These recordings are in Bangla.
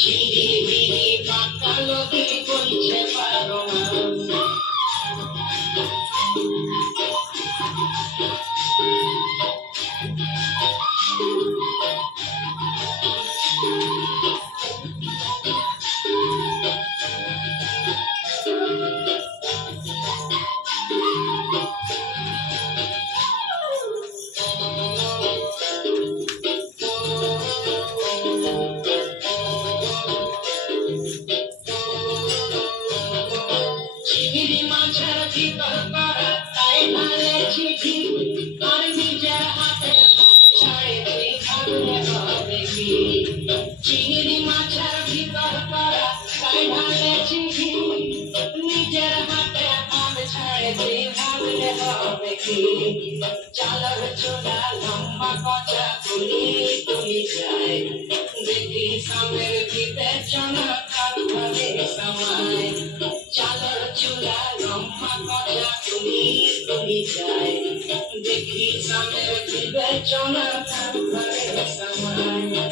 ঝিলিমিলি পাতালো তুই বলতে পারো না নিজের হাতে হাত ছাড়ে ভাবলে হবে কি চালার চোলা লম্বা কচা তুলি তুলি যায় দেখি সামের ভিতরে চমৎকার ভাবে সময় চালার চুলা লম্বা কচা তুলি তুলি যায় দেখি সামের ভিতরে চমৎকার ভাবে সময়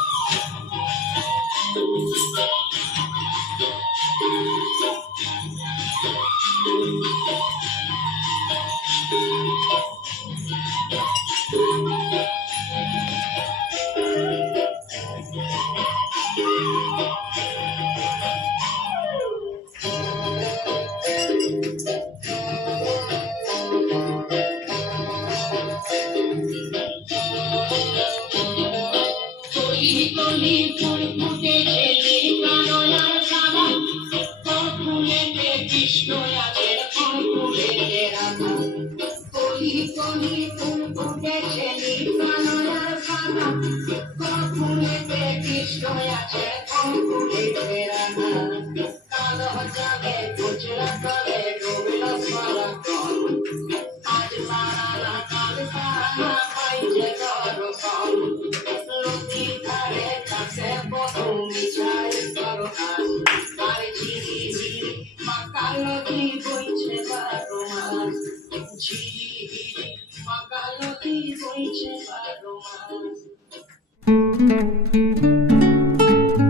কৃষ্ণ Jesus.